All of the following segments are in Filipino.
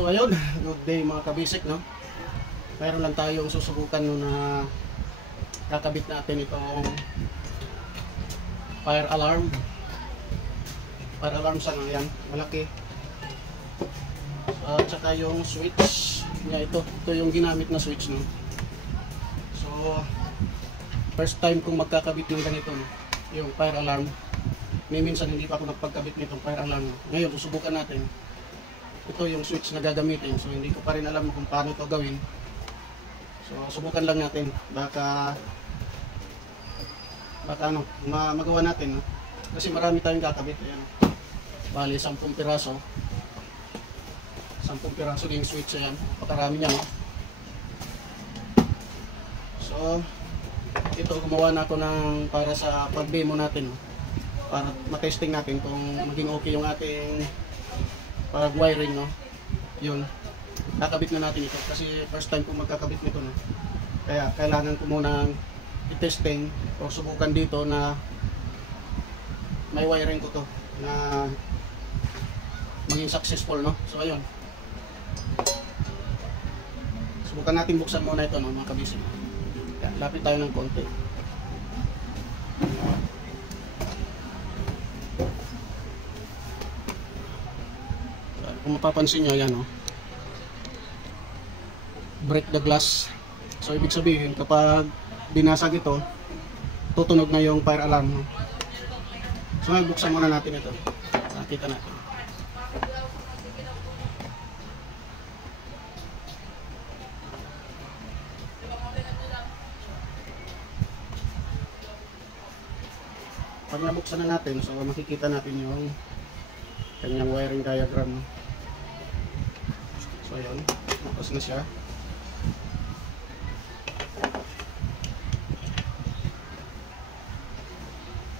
So ayun, good day mga kabisik, no? Mayroon lang tayong susubukan no na kakabit natin itong fire alarm. Fire alarm sana yan, malaki. At saka yung switch niya, ito yung ginamit na switch, no? So first time kong magkakabit ng ganito, no? Yung fire alarm. Minsan hindi pa ako nagpagkabit nitong fire alarm. Ngayon susubukan natin. Ito yung switch na gagamitin, so hindi ko pa rin alam kung paano ito gawin. So subukan lang natin, baka ano, magawa natin, no? Kasi marami tayong kakabit. Ayan, bali 10 piraso. 10 piraso yung switch. Ayan, pakarami niya, no? So ito, gumawa na ako ng para sa pag-demo natin, no? Para matesting natin kung maging okay yung ating pag wiring, no? Yun, kakabit na natin ito kasi first time ko magkakabit nito, no? Kaya kailangan ko munang i-testing o subukan dito na may wiring ko to na maging successful, no? So ayun, subukan natin buksan muna ito, no, mga kabisik. Lapit tayo ng konti. Kung mapapansin nyo, yan, oh, break the glass. So ibig sabihin, kapag binasag ito, tutunog na yung fire alarm, no? So ngayon, buksan muna natin ito. Nakita natin. Pag nabuksan na natin, so makikita natin yung kanyang wiring diagram, no? So ayun, tapos na siya.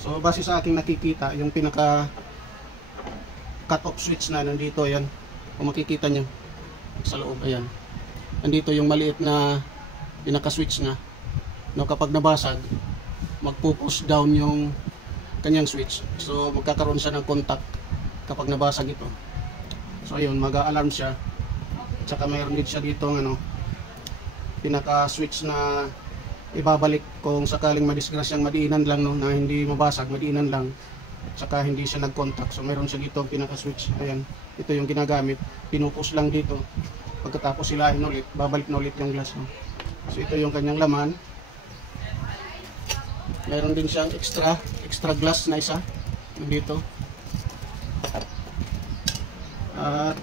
So base sa aking nakikita, yung pinaka cut off switch na nandito, ayan. Kung makikita nyo sa loob, ayan, nandito yung maliit na pinaka switch na, no? Kapag nabasag, magpo-push down yung kanyang switch. So magkakaroon siya ng contact kapag nabasag ito. So ayun, mag-a-alarm siya. Tsaka mayroon din siya dito ng ano, pinaka switch na ibabalik kung sakaling madisgrasyang madiinan lang, no, na hindi mabasag, madiinan lang, tsaka hindi siya nag-contact. So mayroon siya dito pinaka switch. Ayan, ito yung ginagamit, pinupush lang dito, pagkatapos silahin ulit, babalik na ulit yung glass, no? So ito yung kanyang laman. Mayroon din siyang extra glass na isa dito. At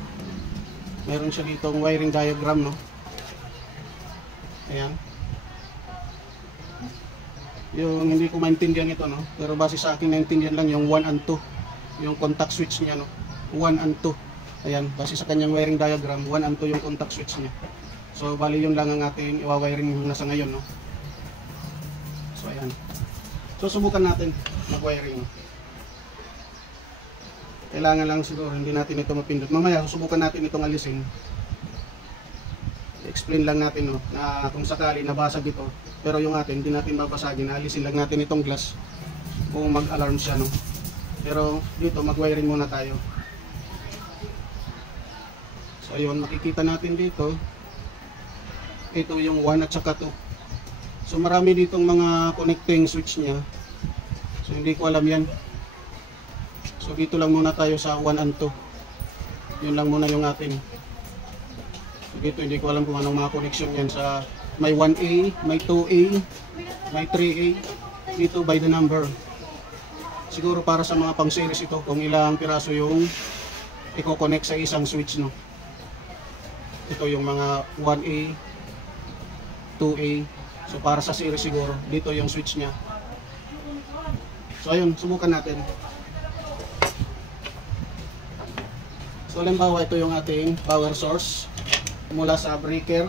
mayroon siya dito ang wiring diagram, no? Ayan. Yung hindi ko maintindihan ito, no? Pero base sa akin naintindihan lang yung 1 and 2. Yung contact switch niya, no? 1 and 2. Ayan, base sa kanyang wiring diagram, 1 and 2 yung contact switch niya. So bali yun lang ang ating iwa-wiring na sa ngayon, no? So ayan. So subukan natin mag-wiring. Kailangan lang siguro hindi natin ito mapindot. Mamaya susubukan natin itong alisin. Explain lang natin, no, na kung sakali nabasag ito, pero yung atin hindi natin babasagin, alisin lang natin itong glass kung mag-alarm siya, no. Pero dito mag-wiring muna tayo. So ayun, makikita natin dito, ito yung 1 at saka 2. So marami ditong mga connecting switch niya. So hindi ko alam yan. So dito lang muna tayo sa 1 and 2. Yun lang muna yung atin. So dito hindi ko alam kung anong mga connection yan. Sa may 1A, may 2A, may 3A. Dito by the number. Siguro para sa mga pang series ito, kung ilang piraso yung i-connect sa isang switch, no. Ito yung mga 1A, 2A. So para sa series siguro, dito yung switch niya. So ayun, subukan natin. So halimbawa, ito yung ating power source mula sa breaker.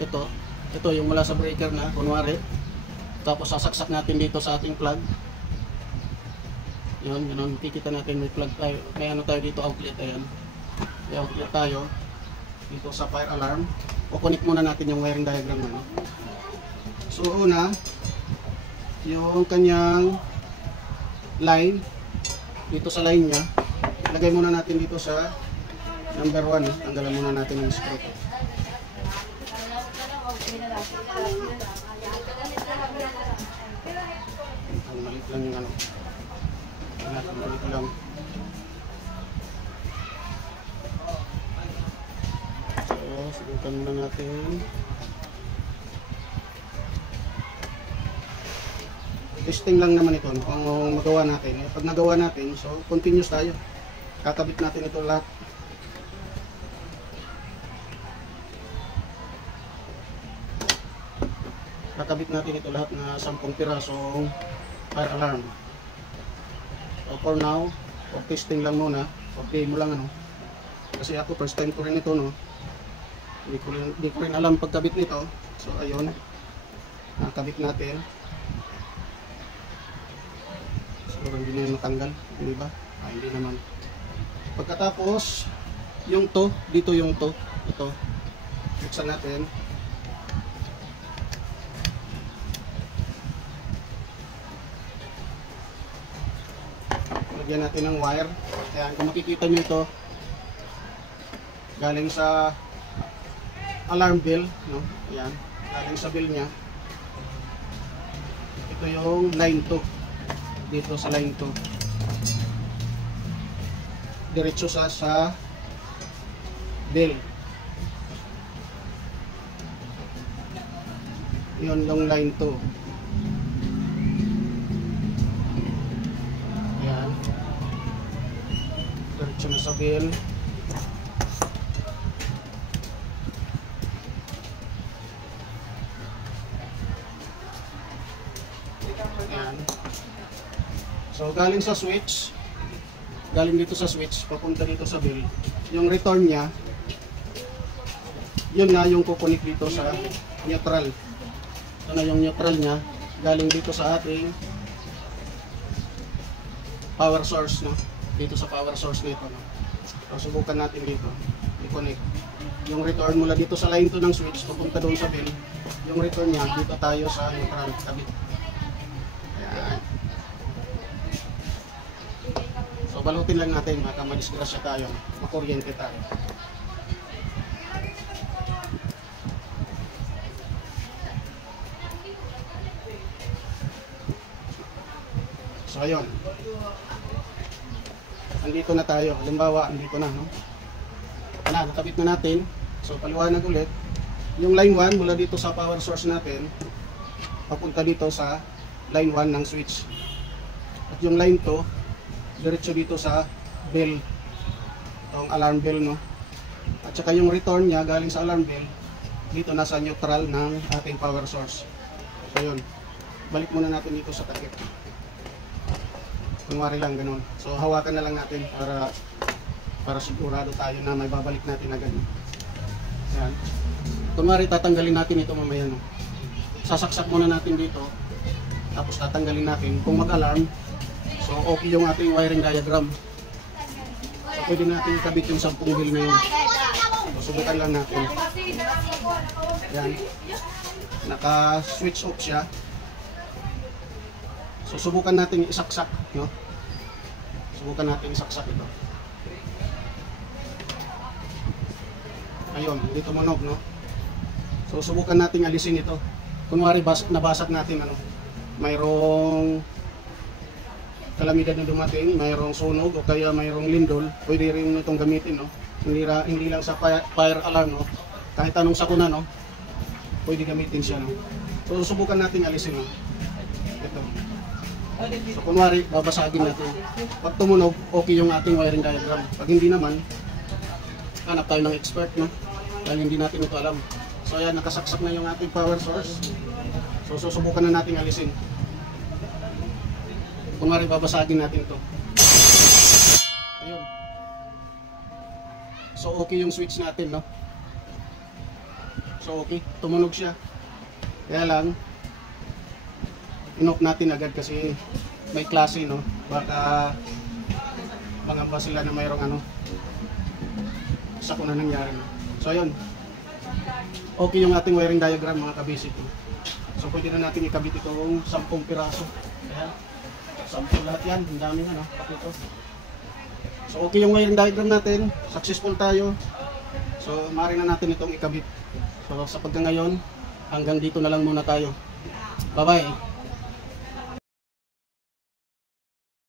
Ito yung mula sa breaker na kunwari. Tapos sasaksak natin dito sa ating plug. Yun, makikita natin may plug tayo. May ano tayo dito, outlet. Ayan, may outlet tayo dito sa fire alarm. O connect muna natin yung wiring diagram, ano. So una, yung kanyang line dito sa line niya, ilagay muna natin dito sa Number 1, tanggalan muna natin yung screw. Ang maliit lang yung ano. Maliit lang. So, subukan muna natin. Testing lang naman ito, no? Kung magawa natin. Pag nagawa natin, so continuous tayo. Kakabit natin ito lahat. Kakabit natin ito lahat na 10 pirasong fire alarm. So for now, for testing lang muna. Okay mo lang ano. Kasi ako first time ko rin ito, no. Hindi ko rin alam pagkabit nito. So ayun. Nakabit natin. Siguro hindi na matanggal, hindi ba? Hindi naman. Pagkatapos, yung to, dito yung to, ito. Buksan natin. Lagyan natin ng wire. Ayan, kung makikita nyo ito, galing sa alarm bell, no? Ayan, galing sa bell niya. Ito yung line 2. Dito sa line 2 diretso sa bell. Yun yung line 2. Yan, diretso na sa bell. Yan. So galing sa switch, galing dito sa switch, papunta dito sa bell. Yung return niya, yun na yung kukunik dito sa neutral. Ito na yung neutral niya, galing dito sa ating power source, no? Dito sa power source nito, no? So subukan natin dito, i-connect. Yung return mula dito sa line 2 ng switch, papunta doon sa bell. Yung return niya, dito tayo sa neutral, kabit. Ayan. So balutin lang natin, baka madisgrasya tayo, makuryente tayo. So ayun, andito na tayo, halimbawa andito na, no? Nakabit na natin. So paliwanag ulit, yung line 1 mula dito sa power source natin, papunta dito sa line 1 ng switch. At yung line 2, diretso dito sa bell, itong alarm bell, no? At saka yung return niya galing sa alarm bell, dito nasa neutral ng ating power source. So yun, balik muna natin dito sa takip. Kunwari lang ganun. So hawakan na lang natin para sigurado tayo na may babalik natin agad. Yan. Kunwari tatanggalin natin ito mamaya, no? Sasaksak muna natin dito, tapos tatanggalin natin kung mag-alarm. So okay yung ating wiring diagram. So pwede natin ikabit yung 10 wheel na yun. So subukan lang natin. Yan. Naka-switch off siya. So subukan natin isaksak, no? Subukan natin isaksak ito. Ayun, hindi tumunog, no? So subukan natin alisin ito. Kunwari nabasag natin ano, mayroong kalamidad na dumating, mayroong sunog o kaya mayroong lindol, pwede rin itong gamitin, no? Hindi lang sa fire alarm, no? Kahit anong sakuna, no? Pwede gamitin siya, no? So subukan natin alisin, no? Ito. So kunwari babasagin natin. Pag tumunog, okay yung ating wiring diagram. Pag hindi naman, hanap tayo ng expert, no? Dahil hindi natin ito alam. So ayan, nakasaksak na yung ating power source. So susubukan na natin alisin. Kunwari babasagin natin to. Ayun. So okay yung switch natin, no? So okay, tumunog siya. Kaya lang in-off natin agad kasi may klase, no? Baka pangamba sila na mayroong ano, sakuna nangyari, no? So ayun. Okay yung ating wiring diagram, mga kabasic. So pwede na natin ikabit itong 10 piraso. Ayan. 10 lahat yan, ang daming ano, pakito. So okay yung wiring diagram natin, successful tayo. So maaari na natin itong ikabit. So sa pagka ngayon, hanggang dito na lang muna tayo. Bye bye.